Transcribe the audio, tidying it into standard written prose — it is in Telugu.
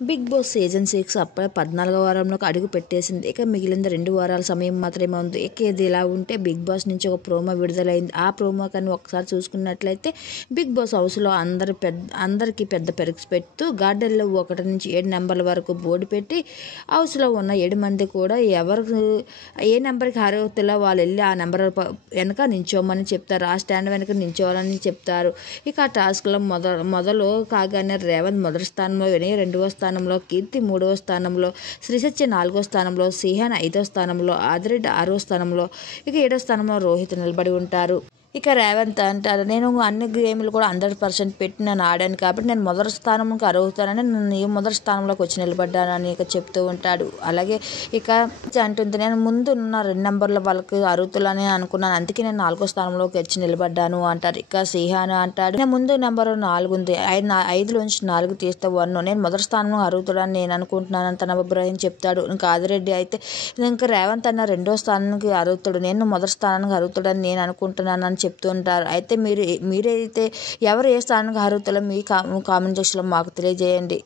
బిగ్ బాస్ సీజన్ 6 అప్పుడే 14వ వారంలోకి అడుగు పెట్టేసింది. ఇక మిగిలిన 2 వారాల సమయం మాత్రమే ఉంది. ఇక ఇది ఇలా ఉంటే బిగ్ బాస్ నుంచి ఒక ప్రోమో విడుదలైంది. ఆ ప్రోమో కానీ ఒకసారి చూసుకున్నట్లయితే బిగ్ బాస్ హౌస్లో అందరికీ పెద్ద పెరుగు పెడుతూ గార్డెన్లో 1 నుంచి 7 నెంబర్ల వరకు బోర్డు పెట్టి హౌస్లో ఉన్న 7 మంది కూడా ఎవరు ఏ నెంబర్కి అర్హతలో వాళ్ళు వెళ్ళి ఆ నెంబర్ వెనక నించోమని చెప్తారు. ఆ స్టాండ్ వెనక నించోవాలని చెప్తారు. ఇక ఆ టాస్క్లో మొదలు కాగానే రేవంత్ మొదటి స్థానంలో, వినయ్ 2వ స్థానంలో, కీర్తి 3వ స్థానంలో, శ్రీసత్య 4వ స్థానంలో, సిహాన్ 5వ స్థానంలో, ఆదిరెడ్డి 6వ స్థానంలో, ఇక 7వ స్థానంలో రోహిత్ నిలబడి ఉంటారు. ఇక రేవంత్ అంటారు, నేను అన్ని గేమ్లు కూడా 100% పెట్టి నేను ఆడాను కాబట్టి నేను మొదటి స్థానంకి అర్హుతానని నేను ఈ మొదటి స్థానంలోకి వచ్చి నిలబడ్డానని ఇక చెప్తూ ఉంటాడు. అలాగే ఇక అంటుంది, నేను ముందు ఉన్న 2 నెంబర్ల వాళ్ళకి అర్హుతులని అనుకున్నాను, అందుకే నేను 4వ స్థానంలోకి వచ్చి నిలబడ్డాను అంటారు. ఇక సిహాన్ అంటాడు, నేను ముందు నెంబర్ 4 ఉంది, 5లోంచి 4 తీస్తే 1, నేను మొదటి స్థానంలో అర్హుతుడని నేను అనుకుంటున్నాను అని తన అభిప్రాయం చెప్తాడు. ఇంకా ఆదిరెడ్డి అయితే ఇంకా రేవంత్ అన్న 2వ స్థానానికి అర్హుతుడు, నేను మొదటి స్థానానికి అర్హుతుడని నేను అనుకుంటున్నాను అని చెప్తూ ఉంటారు. అయితే మీరైతే ఎవరు ఏ స్థానానికి అర్హుతులో మీ కామెంట్ సెక్షన్లో మాకు తెలియజేయండి.